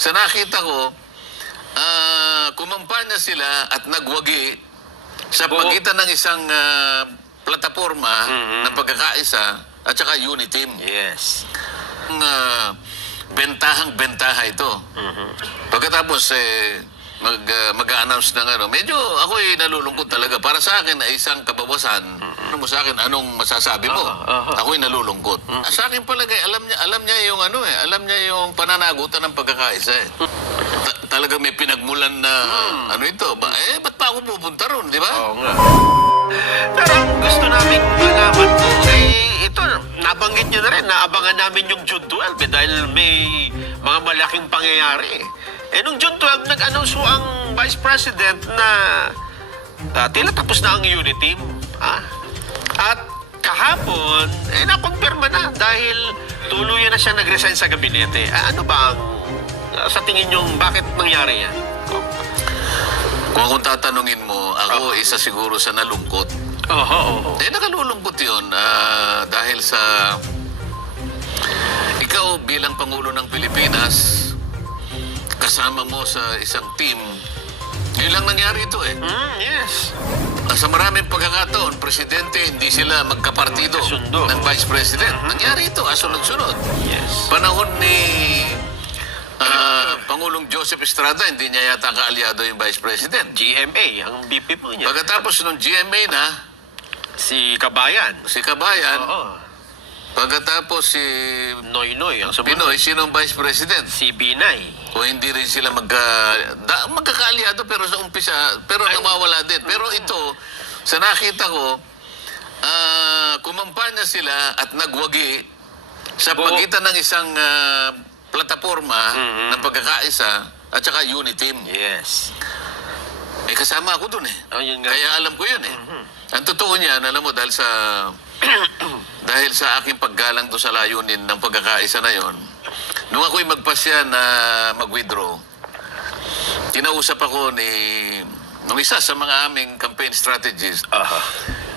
sa nakita ko, kumampanya sila at nagwagi sa pagitan ng isang plataforma ng pagkakaisa at saka Uniteam. Yes. Bentahang-bentaha ito. Pagkatapos, mag-a-announce ng ano, medyo ako nalulungkot talaga. Para sa akin, ay isang kabawasan. Ano mo sa akin, anong masasabi mo? Ako'y nalulungkot. Sa akin palagay, alam niya yung ano alam niya yung pananagutan ng pagkakaisa eh. Talaga may pinagmulan na ano ito. Ba't pa ako pupunta ron, di ba? Oo nga. Pero ang gusto namin malaman po, ito, nabanggit nyo na rin, naabangan namin yung June 12 dahil may mga malaking pangyayari. Nung June 12, nag-announce po ang Vice President na tila tapos na ang Uniteam. At kahapon, nakumpirma na dahil tuluyan na siya nag-resign sa gabinete. Ano ba ang, sa tingin nyo, bakit nangyari yan? Kung akong tatanungin mo, ako isa siguro sa nalungkot. Nakalulungkot yun dahil sa ikaw bilang Pangulo ng Pilipinas, kasama mo sa isang team, yun lang nangyari ito eh. Yes. Sa maraming pagkakataon, Presidente, hindi sila magkapartido ng Vice President. Nangyari ito, sunod-sunod. Yes. Panahon ni Pangulong Joseph Estrada, hindi niya yata kaalyado yung Vice President. GMA, ang BP po niya. Pagkatapos nung GMA na, Si Kabayan. Oo. Pagkatapos si Noynoy, ang sumunod. Pinoy, sinong Vice President? Si Binay. O hindi rin sila magkakaalyado pero sa umpisa, pero nawawala din. Pero ito, sa nakita ko, kumampanya sila at nagwagi sa pagitan ng isang plataforma ng pagkakaisa at saka Uniteam. Yes. Kasama ako dun eh. Yun nga. Kaya alam ko yun eh. Ang totoo niyan, alam mo, dahil sa aking paggalang doon sa layunin ng pagkakaisa na yon, nung ako'y magpasya na mag-withdraw, kinausap ako nung isa sa mga aming campaign strategist.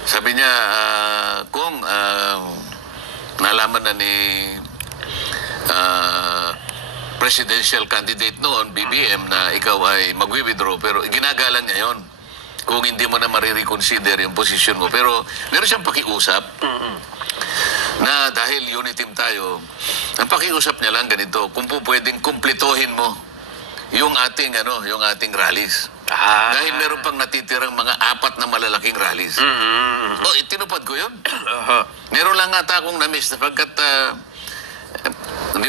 Sabi niya, kung nalaman na ni presidential candidate noon, BBM, na ikaw ay mag-withdraw, pero ginagalang niya yon kung hindi mo na marireconsider yung posisyon mo. Pero meron siyang pakiusap na dahil Uniteam tayo, ang pakiusap niya lang ganito, kung po pwedeng kumplitohin mo yung ating rallies. Dahil meron pang natitirang mga 4 na malalaking rallies. Tinupad ko yun. Meron lang ata akong na-miss sapagkat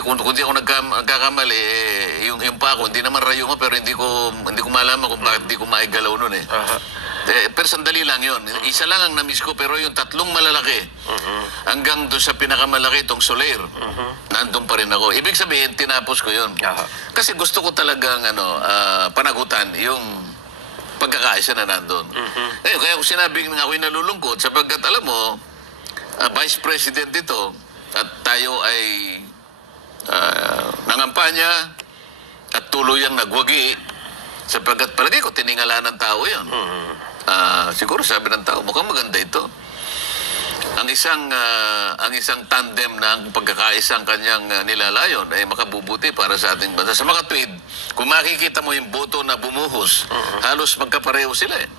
kung di ako nagkakamali, yung pa ako, hindi naman rayo mo, pero hindi ko malaman kung bakit hindi ko maigalaw nun eh. Pero sandali lang yun. Isa lang ang na-miss ko, pero yung 3 malalaki, hanggang doon sa pinakamalaki, itong Soler, nandun pa rin ako. Ibig sabihin, tinapos ko yun. Kasi gusto ko talagang panagutan yung pagkakaisa na nandun. Kaya kung sinabing ako'y nalulungkot, sapagkat alam mo, Vice President ito, at tayo ay nangampanya at tuluyang nagwagi sapagkat palagi ko tiningala ng tao yan. Siguro sabi ng tao, mukhang maganda ito. Ang isang tandem na ang pagkakaisang kanyang nilalayon ay makabubuti para sa ating bansa. Sa mga tweet, kung makikita mo yung boto na bumuhos, halos magkapareho sila eh.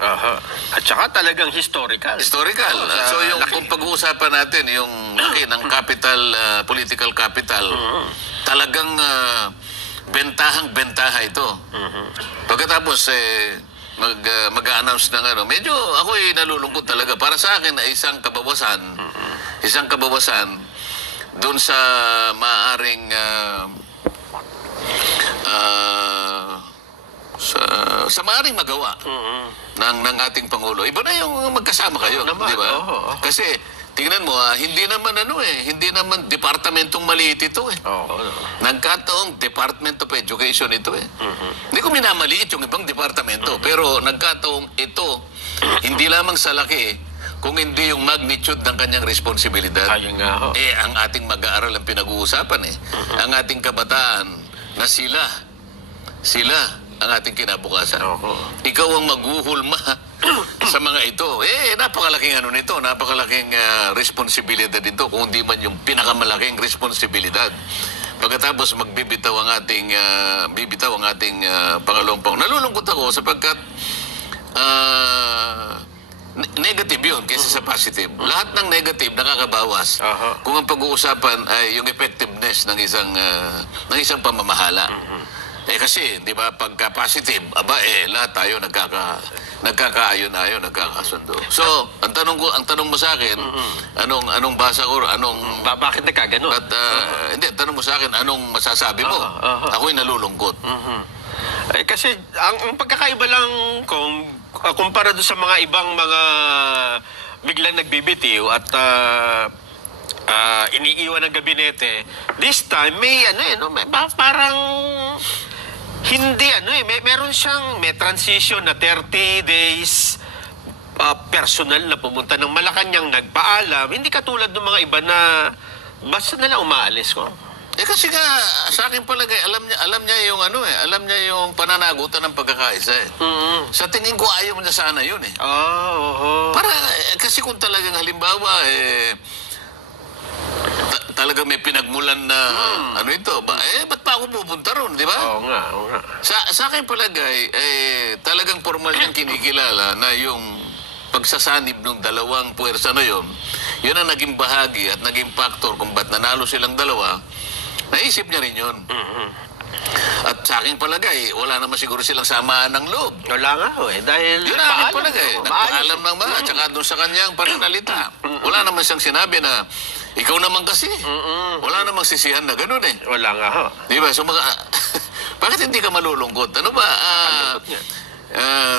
At saka talagang historical. Historical. So yung kung pag-uusapan natin, yung laki ng capital, political capital, talagang bentahang-bentaha ito. Pagkatapos mag-a-announce ng ano, medyo ako'y nalulungkot talaga. Para sa akin ay isang kabawasan doon sa maaaring sa maaaring magawa ng ating Pangulo. Iba na yung magkasama kayo, di ba? Kasi tingnan mo, hindi naman departamentong maliit ito eh. Nagkataong Department of Education ito eh. Hindi ko minamaliit yung ibang departamento, pero nagkataong ito, hindi lamang sa laki, kung hindi yung magnitude ng kanyang responsibilidad. Ang ating mag-aaral ang pinag-uusapan eh. Ang ating kabataan na sila ang ating kinabukasan. Ikaw ang maghuhulma sa mga ito. Napakalaking napakalaking responsibilidad dito, kung hindi man yung pinakamalaking responsibilidad. pagkatapos magbibitaw ang ating Pangulong Pangulong. Nalulungkot ako sapagkat negative yun kaysa sa positive. Lahat ng negative nakakabawas. Kung ang pag-uusapan ay yung effectiveness ng isang pamamahala. Kasi, di ba, pagka positive, lahat tayo nagkakaayon-ayon, nagkakasundo. So, ang tanong mo sa akin, anong basa ko, Bakit nagkaganon? At, hindi, tanong mo sa akin, anong masasabi mo? Ako'y nalulungkot. Kasi ang pagkakaiba lang kumpara doon sa mga ibang mga biglang nagbibitiw at iniiwan ng gabinete, this time may parang hindi may transition na 30 days personal na pumunta ng Malacanang, nagpaalam, hindi katulad ng mga iba na basta na lang umaalis ko. Kasi nga, sa akin palagay, alam niya yung alam niya yung pananagutan ng pagkakaisa eh. Sa tingin ko, ayaw niya sana yun eh. Para, kasi kung talagang halimbawa, talagang may pinagmulan na ba't pa ako pupunta ron, di ba? Oo nga. Sa akin palagay, talagang formal niyang kinikilala na yung pagsasanib ng dalawang puwersa na yun ang naging bahagi at naging factor kung ba't nanalo silang dalawa. Naisip niya rin yun. At sa aking palagay, wala naman siguro silang samaan ng loob. Wala nga dahil yun ang aking palagay. Nagpaalam ng mga, tsaka doon sa kanyang pananalita. Wala naman siyang sinabi na, ikaw naman kasi. Wala namang sisihan na ganun eh. Wala nga Di ba? So, bakit hindi ka malulungkot? Ano ba?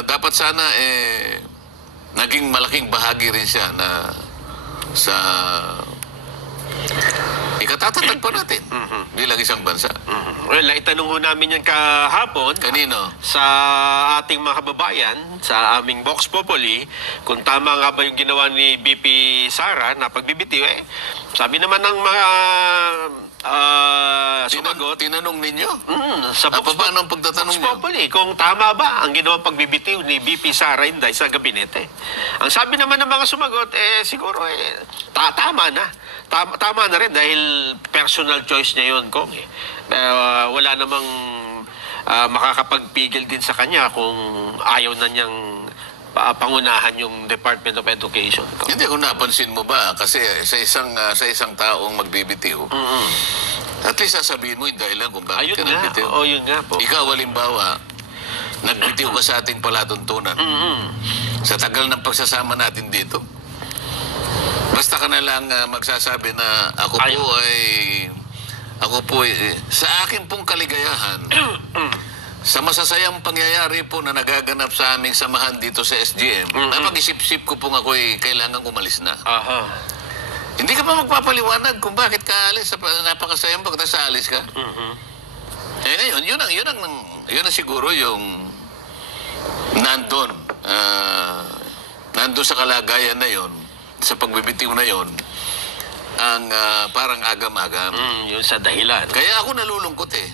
Dapat sana naging malaking bahagi rin siya na sa ikatatatag pa natin bilang isang bansa. Well, itanong ho namin yan kahapon. Kanino? Sa ating mga kababayan, sa aming Vox Populi, kung tama nga ba yung ginawa ni BP Sara na pagbibitiw sabi naman ng mga sumagot. Tinanong ninyo? Sa paano ang pagtatanong Vox niyo? Populi, kung tama ba ang ginawang pagbibitiw ni BP Sara Inday sa gabinete. Ang sabi naman ng mga sumagot, siguro tama na. Tama na rin dahil personal choice niya yun, Kong. Wala namang makakapagpigil din sa kanya kung ayaw na niyang pangunahan yung Department of Education. Kong. Hindi, kung napansin mo ba, kasi sa isang taong magbibitiw, at least sasabihin mo yung dahilan kung bakit ka nagbitiw. Yun nga po. Ikaw, halimbawa, nagbitiw ka sa ating palatuntunan. Sa tagal ng pagsasama natin dito, basta ka na lang magsasabi na ako po ay sa akin pong kaligayahan, sa masasayang pangyayari po na nagaganap sa aming samahan dito sa SGM, napag-isip-isip ko pong ako'y kailangan umalis na. Hindi ka pa magpapaliwanag kung bakit ka alis sa napakasayang pagkatapos alis ka. Ngayon, yun ang siguro yung nandun sa kalagayan na yon, sa pagbibitiw na yon, ang parang agam-agam. Yun sa dahilan. Kaya ako nalulungkot eh.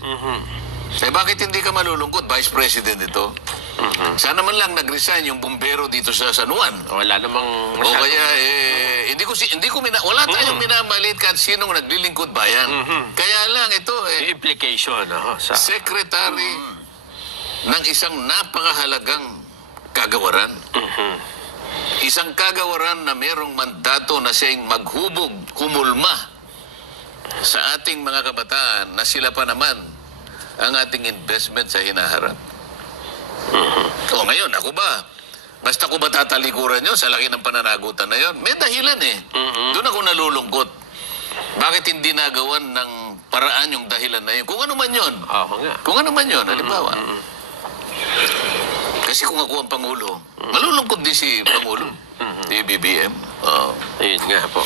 Bakit hindi ka malulungkot? Vice President ito. Sana man lang nag-resign yung bumbero dito sa San Juan. Wala namang O kaya, wala tayong minamalit kahit sinong naglilingkod bayan. Kaya lang ito implication sa secretary ng isang napakahalagang kagawaran. Isang kagawaran na mayroong mandato na siyang maghubog, humulma sa ating mga kabataan na sila pa naman ang ating investment sa hinaharap. O ngayon, ako ba? Basta ko ba tatalikuran yun sa laki ng pananagutan na yun? May dahilan eh. Doon ako nalulungkot. Bakit hindi nagawan ng paraan yung dahilan na yun? Kung ano man yun. Kung ano man yun, halimbawa. Kasi kung ako ang Pangulo, malulungkot din si Pangulo. Si BBM. Ayun nga po.